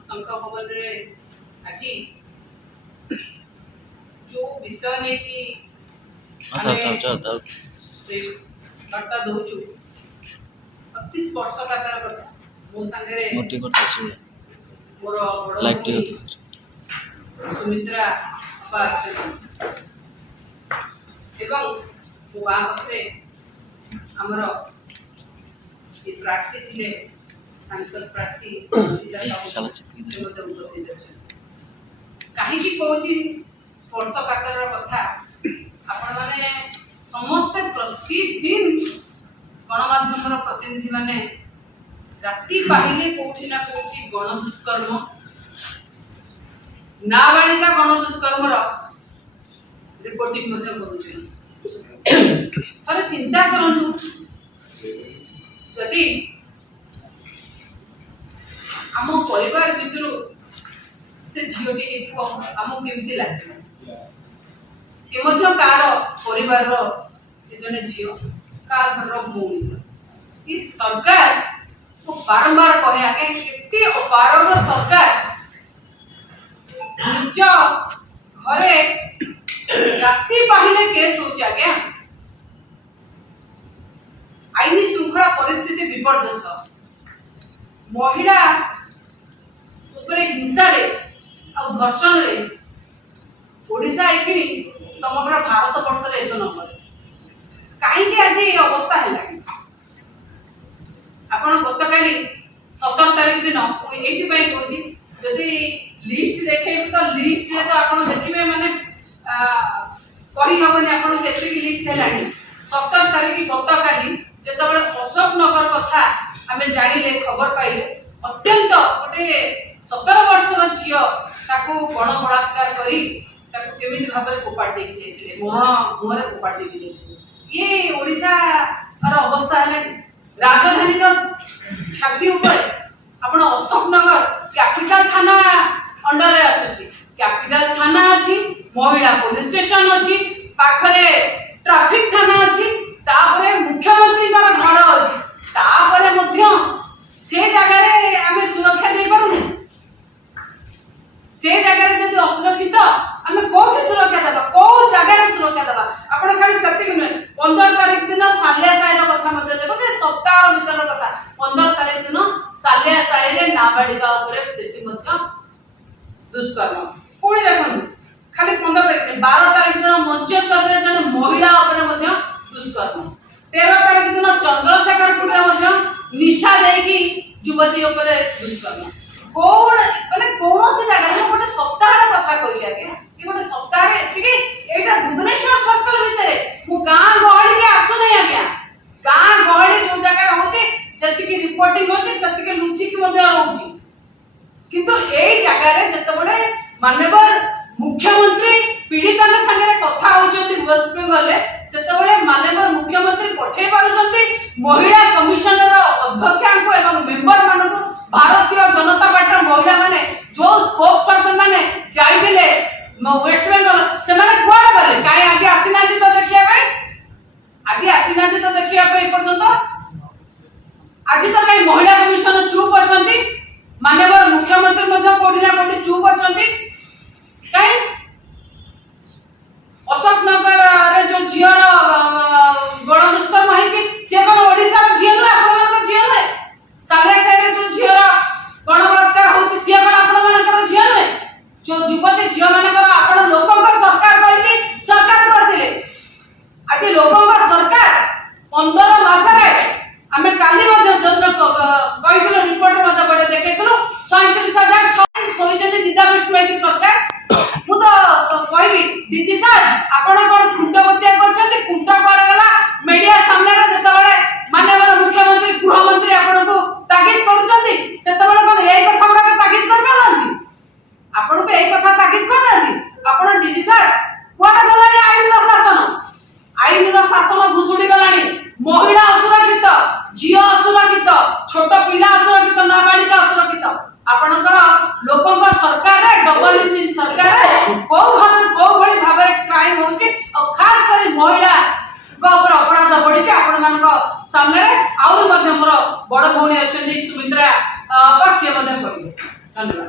संघ भवन रे आज जो विषय ने कि वार्ता दौचु अति स्पर्शकातर कथा मो संगे मोर बड़ सुमित्रा एवं बापे आमर ये प्रार्थी थे सांसद प्रार्थी उपस्थित अच्छे कहीं कौन स्पर्शकातर कथा आपण मैंने समस्ते प्रतिदिन गणमाध्यम प्रतिनिधि माने राति पाहिले कोठी ना कोठी गण दुष्कर्म नाबालिका गण दुष्कर्म रिपोर्टिंग थोड़े चिंता करंतु जदि आम परिवार भितर से झीटी आमको केमती लगे सी कार परिवार से जड़े झी का घर भूमि ये सरकार को बारंबार कहे आगे केते अपारग सरकार निज घरे राति पाहिले केस हो आज्ञा आईन श्रृंखला परिस्थिति विपर्यस्त महिला उपरे हिंसा रे आ धर्षण रे ओडिशा एकिनी समग्र भारत वर्ष रे 1 नंबर कहीं आज ये अवस्था है आपण गतकाली 17 तारीख दिन एथि पई कहूची जदि लिस्ट देखे तो लिस्ट रे तो आपण देखिबे माने कही हबनी आपण केते की लिस्ट हेलानी 17 तारीख गतकाली जेतबेले अशोक नगर कथा आमे जानिले खबर पाइले अत्यंत गोटे 17 वर्षर झियो ताकू गण बलात्कार करी ताकू केमिति भाबरे पोपाड़ देख देथिले मोहरे पोपाड़ देख देथिले ये ओडिशा र अवस्था है राजधानी रो छाती ऊपर आपण अशोक नगर कैपिटल थाना अंडर रे आसुची कैपिटल थाना अछि महिला पुलिस स्टेशन अछि पाखरे ट्रैफिक थाना अछि तापरे मुख्यमंत्री का घर अछि तापरे मध्य से जगह रे हमें सुरक्षा दे पारुनी से जगह रे जदि असुरक्षित हमें कोठी सुरक्षा देबा को जगह रे सुरक्षा देबा आपण खाली सत्य कि 15 तारीख दिन सालिया साइर कथा मध्य लेबो जे सप्ताह भीतर कथा 15 तारीख दिन सालिया साइर रे नाबालिका ऊपर सेठी मध्य दुष्कर्म कोणी देखन खाली 15 तारीख 12 तारीख दिन मंचेश्वर रे जने महिला ऊपर मध्य दुष्कर्म 13 तारीख दिन चंद्रशेखरपुर रे मध्य निशा देकी युवती ऊपर दुष्कर्म कोण माने कोनोसी जगह रे गोटे सप्ताह रे कथा कहि आके ये गोटे सप्ताह रे एतिके एटा भुवनेश्वर सर्कल भीतर मु गां गहली के आसु नै आज्ञा गां गहली जो जगह रहउची जतिके रिपोर्टिंग होची जतिके लुची की मध्य रहउची किंतु एई जगह रे जतबडे माननीय मुख्यमंत्री पीड़िता संगे कथा होचंती वेस्ट बेंगल रे सेतबडे माननीय मुख्यमंत्री पठे पारुचंती महिला कमिशनर अध्यक्षा को एवं मेंबर मानको भारतीय जनता पार्टी महिला माने जो स्पोक्स पर्सन माने जाइथिले वेस्ट बेंगल से माने कोड गले काई आज आसीनाती तो देखिया भाई आज आसीनाती तो देखिया भाई पर्यंत आज तो काई महिला कमिशनर चुप अछंती माननीय मुख्यमंत्री मध्य कोठी ना कोठी चुप अछंती काई अशोक नगर रे जो झियर गण दुष्कर्म होईची से कोन ओडिसा रो झियर रे आपण मन झियर रे सालिया साइड जो झियर गण बलात्कार होईची से कोन आपण मन झियर रे जो युवती झियो मन आपण लोकंकर सरकार कहिबी सरकार को आसिले आज लोकंकर सरकार 15 मास रे हमें काली मध्य जन कहितलो रिपोर्ट मध्य बडे देखैतलो 37006 सोइचते निदा विष्णु की सरकार मु तो कहबी डीजी सर आपण कोन खुंटबतिया करछथि खुंटा पर गला मीडिया सामने रे जतबेले माननीय मुख्यमंत्री गृह मंत्री आपण को ताकीद करूछथि सेतबेले कोन एई कथा गुडा ताकीद करबेलांती आपण को एई कथा ताकीद करनांती आपण डीजी सर कोन गलानी आईन शासन घुसुडी गलानी महिला असुरक्षित झियो असुरक्षित छोट पिला असुरक्षित नाबालिका असुरक्षित आपणकर लोकंकर सरकार रे डबल इंजिन सरकार रे को भली भाबे क्राइम होची और खास करी महिला को ऊपर अपराध बढ़ी आपण मानक सामने रे ଆହୁରି ମଧ୍ୟ ମୋର ବଡ଼ ଭଉଣୀ ଅଛନ୍ତି ସୁମିତ୍ରା ଅପା ସିଏ ମଧ୍ୟ କହିବେ। ଧନ୍ୟବାଦ।